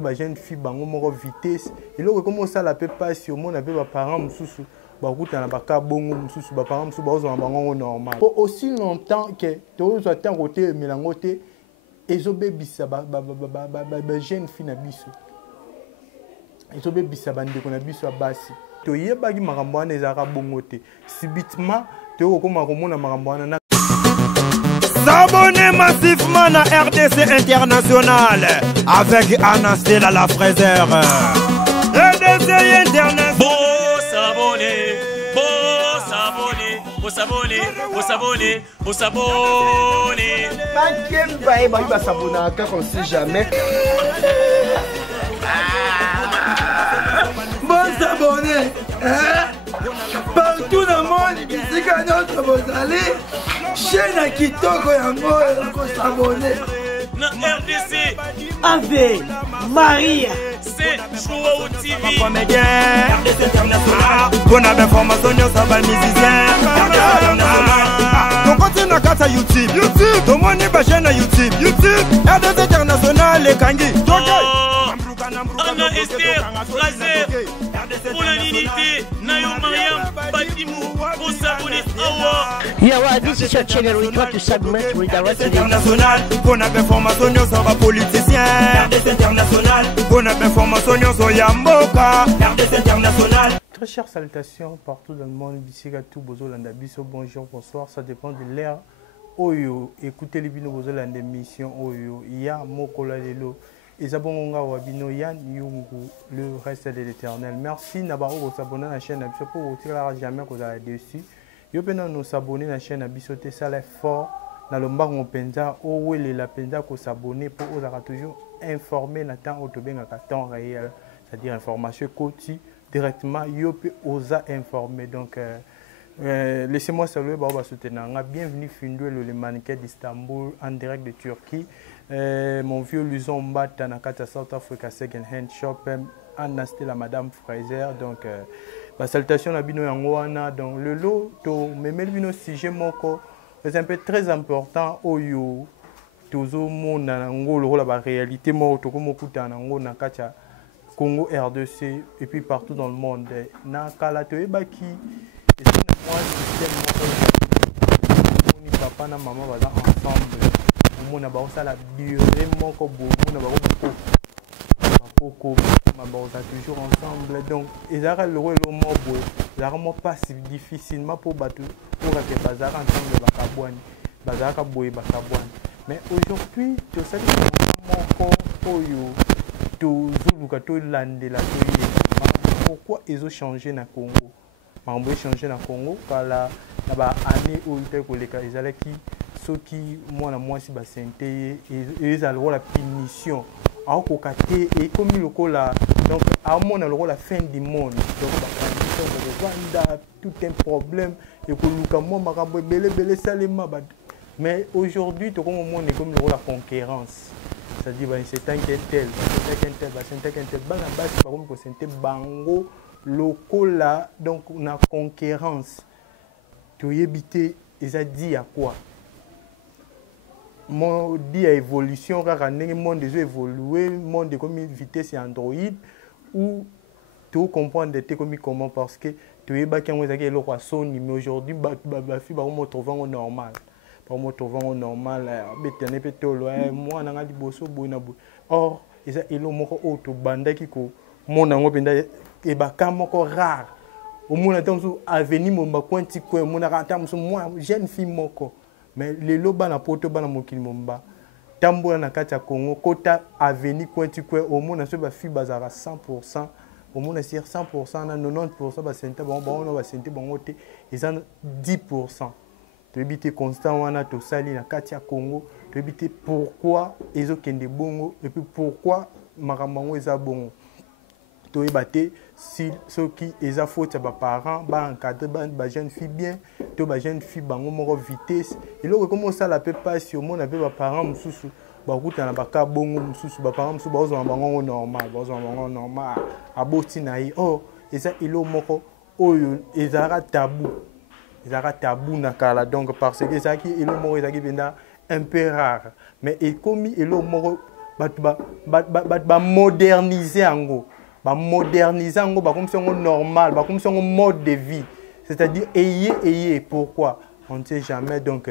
ba jeune fille bango moko vitesse eloko comme ça la peut pas si au monde avec ba parents mususu ba kuta na baka bongo mususu ba parents mususu ba ozwa bango normal pour aussi longtemps que to zo tant côté melangote ezo bebisa ba jeune fille na biso ezo bebisa bandeko na biso basi to yebaki makambo wana ezaka bongo te subitement to okoma komona makambo wana na s'abonner massivement à RDC International avec Anastela la fraiseur. RDC International. Beau s'abonner, beau s'abonner, beau s'abonner, beau s'abonner, beau s'abonner. Pas va s'abonner car on sait jamais. Bon s'abonner, partout dans le monde, ici quand notre vous allez. Chaîne à Kitoko yango s'abonner. Na RDC. Ave Maria. C'est Show TV. Comédien. RDC International. Bonne information ça va musicien. RDC International. Donc continue à kata YouTube. YouTube. Tout le monde est chaîne à YouTube. YouTube. RDC International les kangi. Anna Esther, Razer, pour l'unité, Nayo Mariam, Batimou, pour s'abonner Awa. Yeah, this is your channel. We try to submit with the rest of the international. Bonne information sur les politiciens. RDC International. Bonne information sur Yamboka. RDC International. Très chères salutations partout dans le monde. Bissiga tout bozo landabiso. Bonjour, bonsoir. Ça dépend de l'ère. Oyo, écoutez les bino bozo l'émission. Oyo, ya mokola lelo. Ezabonga wabino Yann Yungu, le reste de l'éternel. Merci Nabaro de s'abonner à la chaîne Abisso pour vous tirer jamais que vous allez dessus. Yo pena nous s'abonner à la chaîne Abisso, ça l'est fort. Dans le bar on penza, oh oui la penza qu'on s'abonner pour vous avoir toujours informé na temps autobeng à temps réel, c'est-à-dire information quotidien directement. Yo peut osa informer donc. Laissez-moi saluer Baoba Soutenanga. Bienvenue Findoué le mannequin d'Istanbul en direct de Turquie. Mon vieux Luzon Mbata Nakata South Africa Second Hand Shop Anasté la Madame Fraser. Donc la salutation à Bino Yangoana. Donc le lot to memel bino sujet moko c'est un peu très important oyo tozo mona ngolo la réalité mo to komo kuta ngo nakata Congo RDC et puis partout dans le monde. Na kala to ebaki papa na maman va ensemble. Mon abao ça la durée mon kobo mon abao toujours ensemble. Donc ils ont le rôle au mobo. Ils ont pas si difficilement pour battre pour que bazar ensemble bakabouani. Bazar kaboy bakabouani. Mais aujourd'hui tu sais mon corps oyo to zuluka to lande la to. Pourquoi ils ont changé na Congo? On va changer dans le Congo par la année où ils allaient qui ceux qui moi si basenté ils ont la punition à côté et comme le cola donc à mon alors la fin du monde donc tout un problème et que Luka moi makambo belé salema mais aujourd'hui tout comme on est comme la concurrence c'est-à-dire c'est un tel par contre c'est bango lokola donc on a concurrence tu éviter ils a dit à quoi mon dit à évolution car le monde déjà évolué monde comme vitesse Android ou tu comprendre de comme comment parce que tu es bac en le roi Sony mais aujourd'hui ba fille ba on trouver au normal pas on trouver au normal betene petolo moi na ngadi boso boina bo or ils a elo moko auto banda kiko mon nango penda et bakamoko rare au monde attend avenir mon bakwanti ko mon arata moi jeune fille moko mais les loba na poto bana mokili momba tambola na kati ya Congo kota avenir kwanti ko au monde so ba fille bazara 100% au monde c'est 100% na 90% ba sente bon ba sente bon te ils ont 10% to ebité constant wana to sali na kati ya Congo to ebité pourquoi ils ont kende bongo et puis pourquoi maramango eza bongo to ebate si ceux qui les a faute ba parents ba encadrer ba jeune fille bien to ba jeune fille bango moko vitesse et là comment ça la peut pas si au monde avec ba parents mususu ba kuta na baka bongo mususu ba parents mususu ba ozo bango normal aboti na yi oh eza ilo moko oyo ezara tabou na kala donc parce que ça qui ilo moko ezaki benda un peu rare mais et comme ilo moko moderniser ango. Moderniser ango, comme si on normal, comme si on mode de vie. C'est-à-dire, ayez, pourquoi? On ne sait jamais. Donc,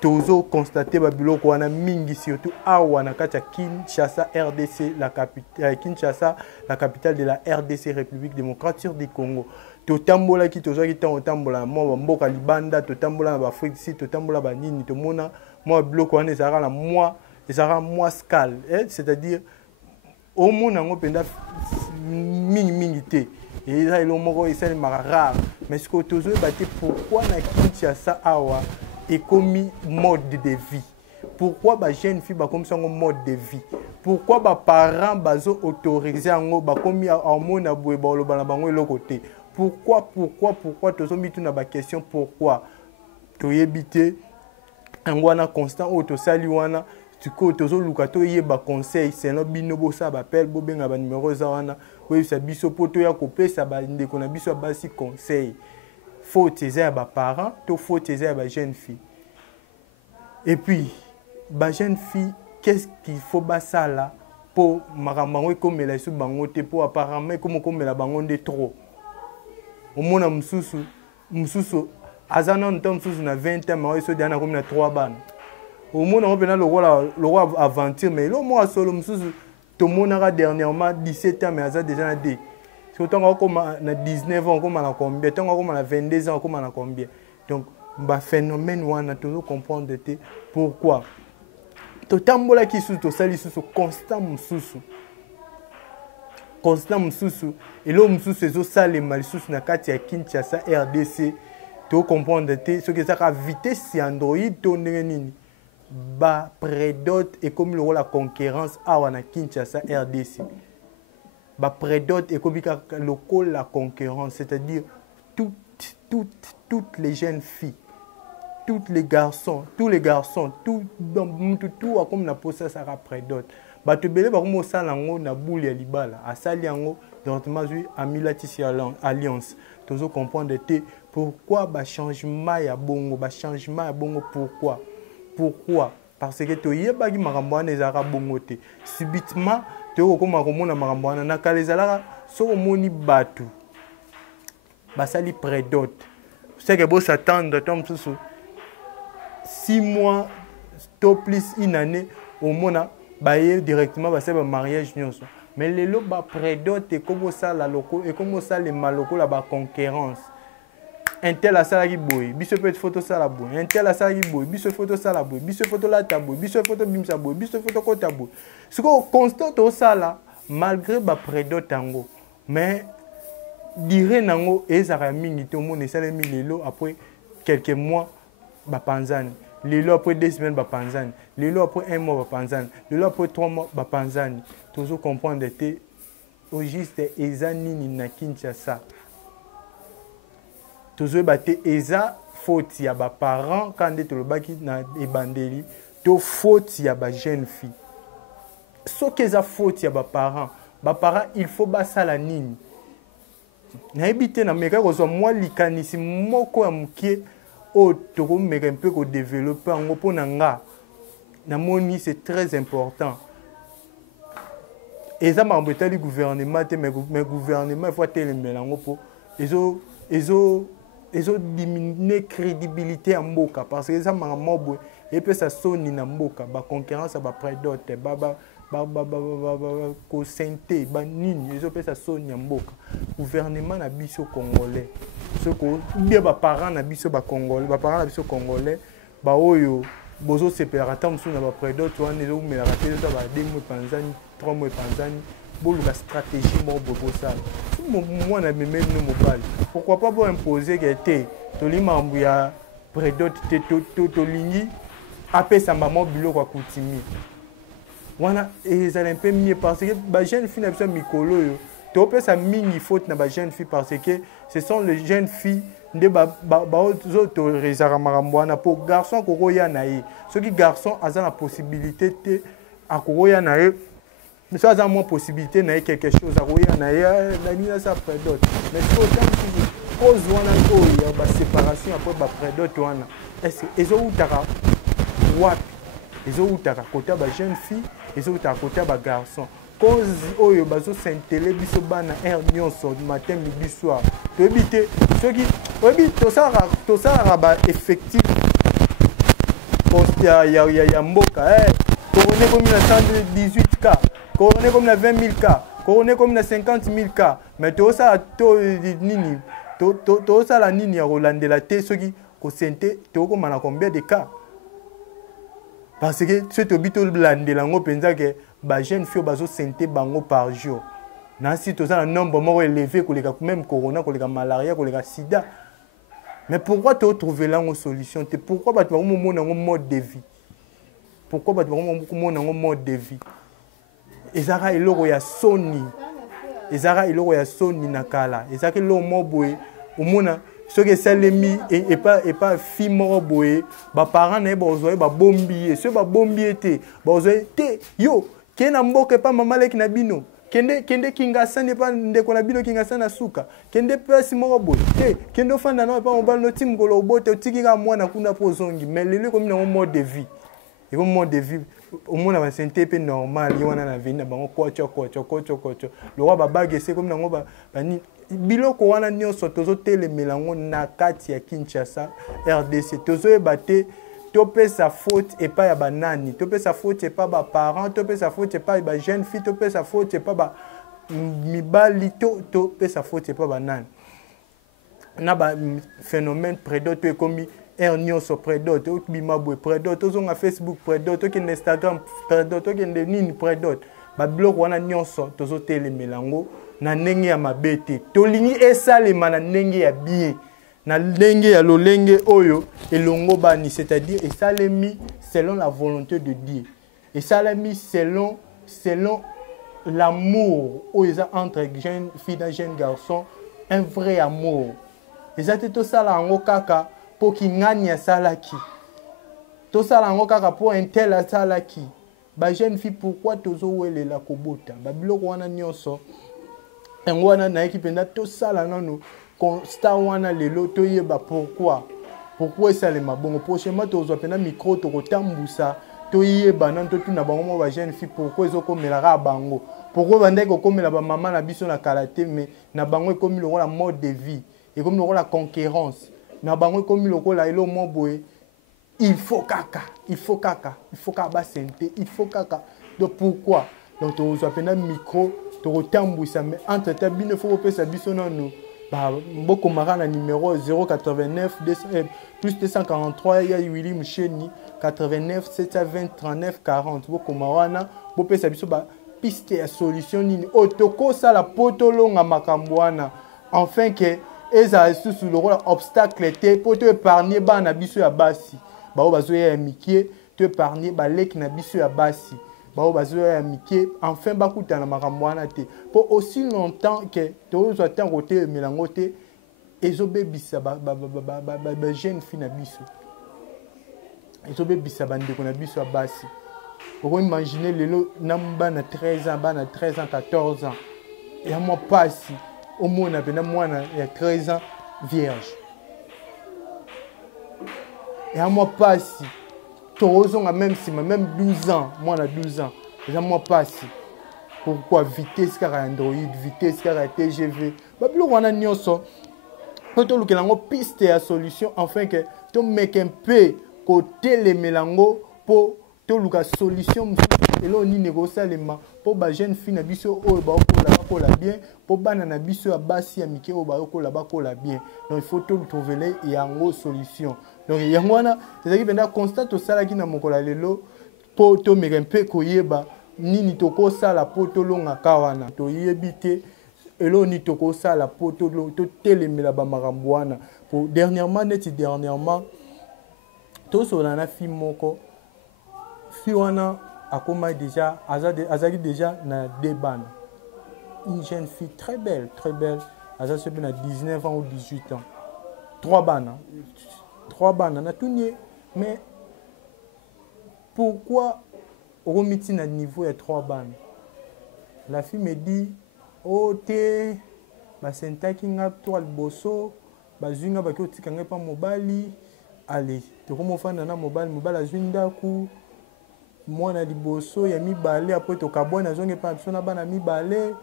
toujours constater Babylone qu'on a mingi surtout à Wanakata Kinshasa, RDC, la capitale, Kinshasa, la capitale de la RDC, République démocratique du Congo. Totambola qui toujours qui totambola, moi mboka libanda, totambola ba Afrique ici, totambola ba nini, to mona, moi bloc on est la moi, moi scal, c'est-à-dire au monde on penda mingi té. Et là il moko il c'est rare, mais ce que toujours batté pourquoi na Kinshasa awa et comme mode de vie. Pourquoi ba jeune fille ba comme ça mode de vie? Pourquoi ba parents bazo autoriser ngo ba comme hormone na boye ba lo bana bango le côté? Pourquoi tous mis tout na ba question pourquoi? To yebité ngwana constant auto sali wana tu ko tozo lukato yeba conseil c'est no bino bo sa ba appel bo benga ba numéro za wana we sa biso poto ya kopesa ba ndeko na biso basi conseil. Faut tes ba parents, to faut tes ba jeune fille. Et puis ba jeune fille, qu'est-ce qu'il faut ba ça là pour makambango comme la sou bangote pour apparemment comme la bangonde trop. Au mona mususu azana ntom susu na 20 ans mais so diana comme na 3 ban. Au mona on pena le roi aventure mais le moi solo mususu to mona dernièrement 17 ans mais aza déjà na D. Tant comme na 19 ans comme na combien, tant comme na 22 ans comme na combien. Donc ba phénomène wana toujours comprendre pourquoi. To tambola ki sous to sali sous constant mususu et l'homme mususu ezo sale mal sous na kati ya Kinshasa RDC to comprendre ce que ça a vitesse Android to nini ba prédote et comme le la concurrence awa na Kinshasa RDC. Ba prédote et comme local la concurrence, c'est-à-dire toutes les jeunes filles, tous les garçons, tout comme na posa ça prédote. Ba te belé ba comme ça lango na boule ya libala, asali yango directement à Milatisi Alliance. Toujours comprendre pourquoi ba changement ya bongo, pourquoi? Parce que to yeba ki makambo wana ezaka bongo te. Subitement to koma komona makambo wana na kalezala so moni batu basali prédote. C'est que beau s'attendre tom sous 6 mois to plus une année au mona baye directement ba ba mariage nyonso. Mais les lo ba prédote et comme ça la loko et comme ça les maloko la ba concurrence. Un tel a ça qui boy, biso peut photo ça la boy, un tel a ça qui boy, biso photo ça la boy, biso photo la taboy, biso photo bimsa boy, biso photo ko taboy. Ce qu'on constate au ça là, malgré ba prédo tango, mais dire nango ezara mingi to monde ça les lelo après quelques mois ba panzani, lelo après 2 semaines ba panzani, lelo après 1 mois ba panzani, lelo après 3 mois ba panzani. Toujours comprendre au juste ezani ni na Kinshasa. Toujours batté eza faute ya ba parents quand de le baki na ebandeli to faute ya ba jeune fille. Ce que eza faute ya ba parents il faut ba sala nini. Na ebité na meka ko so moi likanisi moko ya mukie o to ko meka un peu ko développer ngo pona nga. Na moni c'est très important. Eza mambeta du gouvernement te mais gouvernement faut telemela ngo po ils ont diminué crédibilité en mboka parce que ça m'a mobo et puis ça sonne na mboka ba concurrence ba prédote ba ko santé ba nini ils ont fait ça sonne en mboka gouvernement na biso congolais ce ko bien ba parents na biso ba congolais ba parents na biso congolais ba oyo bozo séparation sur na ba prédote wana ils ont mais la rapide ça ba 2 mois Tanzanie 3 mois Tanzanie la stratégie pour ça. Moi, na même mobile. Pourquoi pas vous imposer que to limambu ya prédote to lingi après ça maman bilo kwa kutimi. Wana et ça un peu mieux parce que ba jeune fille na besoin mikolo yo. To pe ça mingi faute na ba jeune fille parce que ce sont les jeunes filles de ba auto rezara marambwana pour garçon ko roya na ye. Ceux qui garçon a la possibilité te a roya na ye. Mais ça a moins possibilité de quelque chose à voir na ça prédote mais faut tant cause wana ko ya ba séparation après ba prédote wana est-ce que ezo utaka what ezo utaka côté ba jeune fille ezokota côté ba garçon cause oyo bazo sentele biso bana air nyonso matin midi soir toyebi te soki oyebi tosala ba effectif ya mboka couronné comme na 118 cas couronné comme na 20 000 cas couronné comme na 50 000 cas mais tosala nini tosala nini ya kolandela te soki kosente tokomana combien de cas parce que ce tobi tolandela ngo penza ke ba jeune fille bazo sente bango par jour nansi tosala nombre moko élevé koleka même corona koleka malaria koleka sida. Mais pourquoi tu trouves là une solution? Pourquoi tu as un mode de vie? Pourquoi tu as un mode de vie? Ezara iloko ya soni. Ezara iloko ya soni nakala. Ezara iloko moboe. Umona ce que salemi et pas fi moko boe. Ba parents na bozoe ba bombier. Ce ba bombier te. Bozoe te yo. Kena mboke pa mama leki na bino. Kende kingasa ne pa ndeko na bino kingasa na suka kende pesi moko boy te kende ofanda na pa mobali no tim ngolo bote otikika mwana kuna po zongi mais lelo comme na mode de vie et comme mode de vie au monde va sentir peu normal yona na vie na bango kocho le roi babage c'est comme na ngo ba ni biloko wana nyonso tozo telemela ngo na kati ya Kinshasa RDC tozo ebate topé sa faute et pas ya banani topé sa faute et pas ba parents topé sa faute et pas ba jeune fille topé sa faute et pas ba mibali topé sa faute et pas banani na ba phénomène prédateur comme ernion so prédateur bimabwe prédateur zo na Facebook prédateur ki na Instagram prédateur ki na nini prédateur ba blog wana nyonso tozo telemelango na ndenge ya mabete tolingi esalema na ndenge ya bien na lenge ya lolenge oyo elongo bani c'est-à-dire esalemi selon la volonté de Dieu esalemi selon l'amour entre jeune fille et jeune garçon un vrai amour ezate to sala ngo kaka po kinganya salaki to sala ngo kaka po un tel salaki ba jeune fille pourquoi tozo welela kobota ba biloko wana nyonso en wana na ekipenda to sala nano constat wana lelo toyeba pourquoi ça les mabongo prochainement tozwa pena micro to kotambusa toyeba nan to tuna bango mo ba jeune fille pourquoi ezokomela ka bango pourquoi bande ko komela ba maman na biso na kalaté mais na bango ekomi lokola mode de vie et comme lokola conquérance na bango ekomi lokola elo mo boye il faut kaka ba santé il faut kaka donc pourquoi donc tozwa pena micro to kotambusa mais entre tabine faut pesa biso nano Mboko Marana numéro 089 plus 243 ya Willy Mcheni 89 720 39 40 Mboko Marana Bopé Sabiso ba piste ya solution nini otoko sala potolonga makambwana enfin que eza sous le rôle obstacle te poto épargner bana biso ya basi ba bazo ya mikie te épargner ba lek na biso ya basi bao bazoya ya mike enfin bakutana makambo wana te pour aussi longtemps que tozo attend côté melango te ezobebisa ba jeune fille na biso ezobebisa bandeko na biso ya basi pour imaginer lelo namba na 13 ans bana 13 ans 14 ans et à moi pasi au moins na bena mwana ya 13 ans vierge et à moi pasi Torozonga même si même 12 ans, moi on a 12 ans, déjà moi passe. Pourquoi vitesse car Android, vitesse car TGV. Bablo wana nyonso. Poto lukelango piste ya solution afin que to make un peu côté les melango pour to luka solution et là on y négocie les mains pour ba jeune fille na biso o ba ko la bien pour bana na biso ya basi ya mike o ba ko la bien. Donc il faut tout trouver les yango solution. Donc yangwana c'est-à-dire benda constate sala ki na mokola lelo po to merempe koyeba nini toko sala poto longa kawana to yebite elo ni toko sala poto to telemela ba marambwana pour dernièrement to solana fi moko fi wana akoma déjà azaki déjà na debana une jeune fille très belle azaki na 19 ans ou 18 ans 3 bana na tunye mais pourquoi au na niveau ya 3 bana la fille me dit oh te ba sentaki nga to alboso bazinga ba kotika nga pa mobali allez to komo fanda na mobali azwinda ku mwana liboso ya mibale après tokabwana zonge pa biso na bana mibale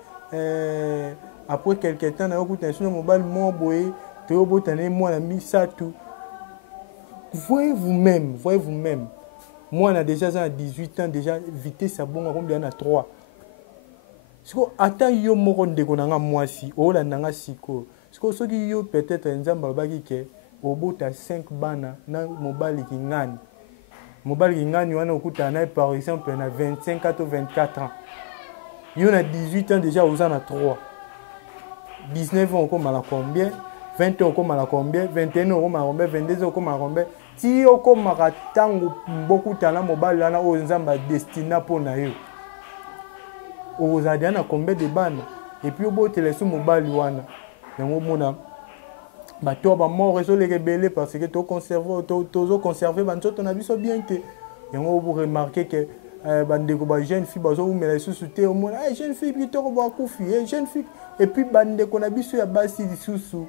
après quelque temps na okuta sino mobile mo boye to botane mwana misatu. Voyez vous-même. Moi, on a déjà 18 ans, déjà vitesse à bon, combien à 3. Siko ata yo moko ndeko nanga mwasi, ola nanga siko. Siko soki yo peut-être nzamba baki ke obota 5 bana na mobile kingani. Mobile kingani wana okuta na par exemple na 25 à 24 ans. Yo na 18 ans déjà aux en 3. 19 ans comme à la combien? 20 ans comme à la combien? 21 ans comme à combien? 22 ans comme à combien? Si on comme à tango beaucoup de talent mobile là aux nzamba destina pour na yo. Aux adiana combien de bannes et puis au bout téléphone mobile wana. Donc mona bato ba mort réseau les rebelles parce que to conserver banto ton avis so bien que et on vous remarquer que bande ko ba jeune fille bazo mais la sous-souté au monde jeune fille plutôt ba kufi jeune fille et puis bande ko na biso ya basi sous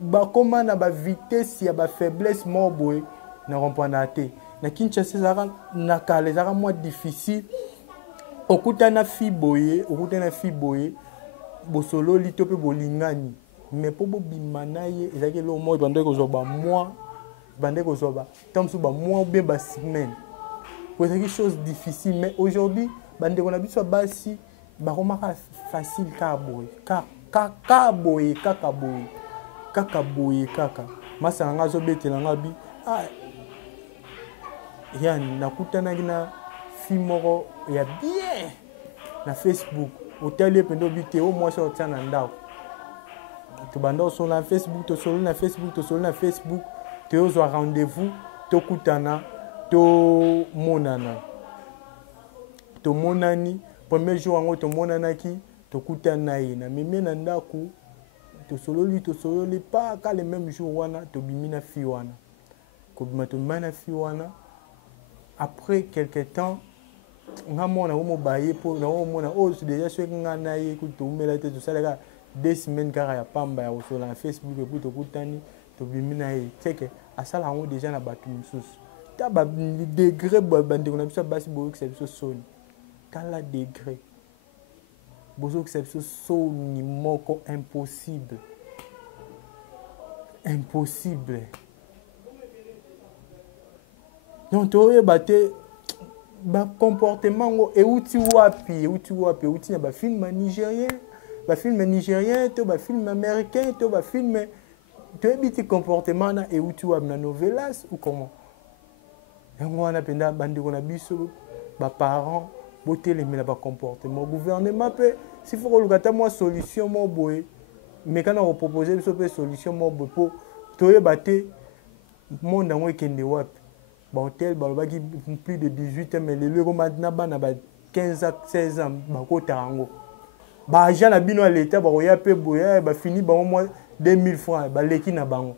ba comment na ba vitesse ya ba faiblesse mo boy na rompana te na Kinshasa zara na kale zara moins difficile okuta na fi boye bosolo lito pe bolingani mais po bobimana ye ezaki lo mo bande ko zoba moi bande ko zoba tamsu ba moi be ba semaine pour quelque chose difficile mais aujourd'hui bande ko na biso basi ba komaka facile ka boye kaka masanga zo betela ngabi yani nakutana na fi moko ya bien na Facebook hôtel pendo bité au moins sortir na ndako to bando sur na Facebook to solo na Facebook te ozo rendez-vous to kutana to monani premier jour ango to monana ki to kutana ye na meme na ndako to solo li pas ka le même jour wana to bimina fi wana ko bimato mana fi wana après quelque temps nga mona wo mobaye po na wo mona o déjà ceux nga na ye ku to mela te to sala 2 semaines car ya pamba ya sur la Facebook et puis to kutani to bimina ye teke asala ngo déjà na batu msusu ta ba degré bande na biso basi bo exception soni kala degré bozo exception soni moko impossible donc to bate ba comportement et outi na ba film nigérien to ba film américain to ba film to ebiti comportement na et outi wa na novelas ou comment yango wana penda bandi ko na biso ba parents botele mais ba comportement gouvernement pe si faut ko lukata moi solution mo boye mais quand on proposer biso pe solution mo boye po to ebate monde ngo ekende wapi ba hôtel ba baki plus de 18 ans mais les lego maintenant bana ba 15 à 16 ans ba ko tarango ba agent na bino à l'état ba ya pe boya ba fini ba au moins 2000 francs ba leki na bango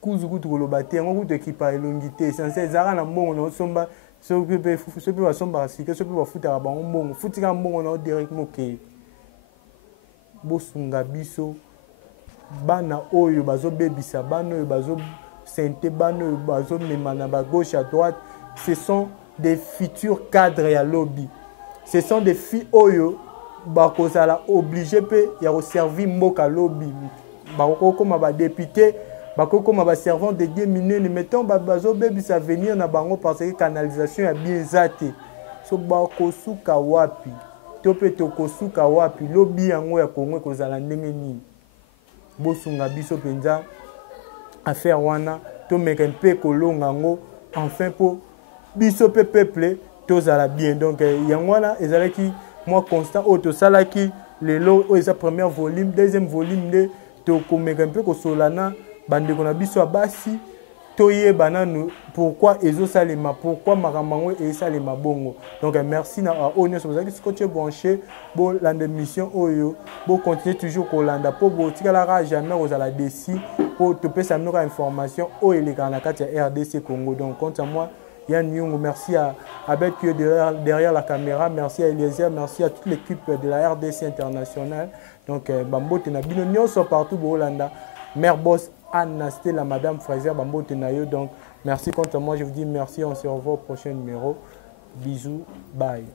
kuzu kutu ko lobate ngo kutu ekipa elongité censé zara na mbongo na somba so pe ba somba sika so pe ba futa ba mbongo futika mbongo na direct moke bosunga biso bana oyo bazo bebisa bana oyo bazo Sainte Bano, Bazo, Memana, gauche à droite, ce sont des futurs cadres à lobby. Ce sont des filles oyo, bakozala obligé pe ya servir moka lobby. Bako comme ba député, bako comme ba servant de 10 minutes, mettons bazo baby ça venir na bango parce que canalisation ya bien zate. So bako suka wapi. Tope toko suka wapi lobby yango ya Congo kozala ndenge nini. Bosunga biso penza affaire wana to meka mpe kolonga ngo enfin pour biso pe peuple tous à la bien donc yangwana ezalaki moi constant auto salaki lelo o esa premier volume deuxième volume de to komeka mpe ko solana bande kona biso abasi to yebana nous pourquoi ezo salema pourquoi maramango et salema bongo donc merci na onyo so zaki scotch branché bo la mission oyo bo continuer toujours kolanda po bo tikala jamais aux ala desi pour te passer une information au RDC Congo. Donc, quant à moi, Yann Nyungu, merci à Abed qui est derrière la caméra, merci à Eliezer, merci à toute l'équipe de la RDC internationale. Donc, Bambo Tenabino, nous sommes partout au Hollanda. Mère Boss, Anna Stella, Madame Fraser, Bambo Tenayo. Donc, Merci quant à moi, je vous dis merci, on se revoit au prochain numéro. Bisous, bye.